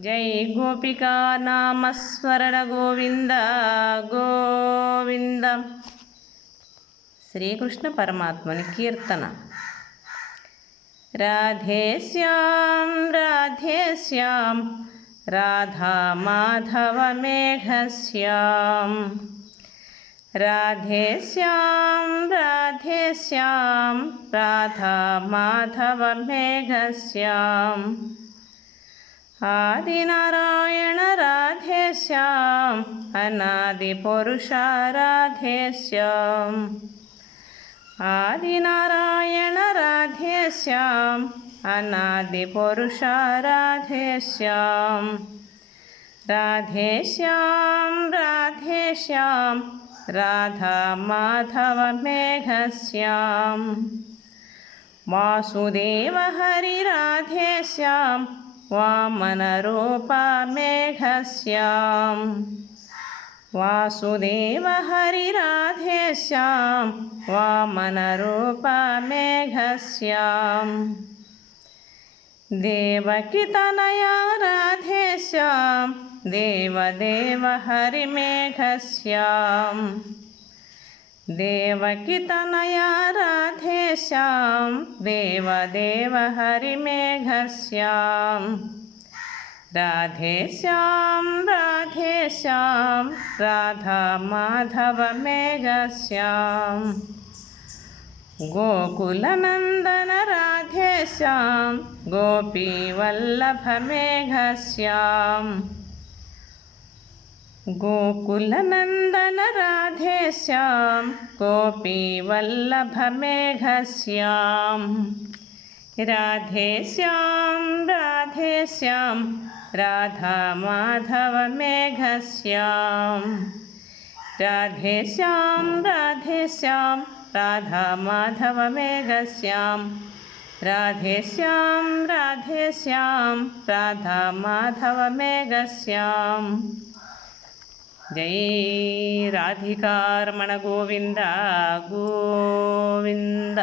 జై గోపికా నామస్మరణ గోవింద గోవింద. శ్రీకృష్ణ పరమాత్మని కీర్తన. రాధే శ్యాం రాధే శ్యాం రాధా మాధవ మేఘ శ్యాం. రాధే శ్యాం రాధే శ్యాం రాధా మాధవ మేఘ శ్యాం. ఆది నారాయణ రాధే శ్యాం అనాది పురుష రాధే శ్యాం. ఆది నారాయణ రాధే శ్యాం అనాది పురుష రాధే శ్యాం. రాధే శ్యాం రాధే శ్యాం రాధా మాధవ మేఘ శ్యాం. వాసుదేవ హరి రాధే శ్యాం వామన రూప మేఘ శ్యాం. వాసుదేవ హరి రాధే శ్యాం వామన రూప మేఘ శ్యాం. దేవకి తనయ రాధే శ్యాం దేవదేవ హరి మేఘ శ్యాం. దేవకి తనయ రాధే శ్యాం దేవదేవ హరి మేఘ శ్యాం. రాధే శ్యాం రాధే శ్యాం రాధా మాధవ మేఘ శ్యాం. గోకుల నందన రాధే శ్యాం గోపీ వల్లభ మేఘ శ్యాం. గోకుల నందన రాధే శ్యాం గోపీ వల్లభ మేఘ శ్యాం. రాధే శ్యాం రాధే శ్యాం రాధా మాధవ మేఘ శ్యాం. రాధే శ్యాం రాధే శ్యాం రాధా మాధవ మేఘ శ్యాం. రాధే శ్యాం రాధే శ్యాం రాధా మాధవ మేఘ శ్యాం. జై రాధికారమణ గోవింద గోవింద.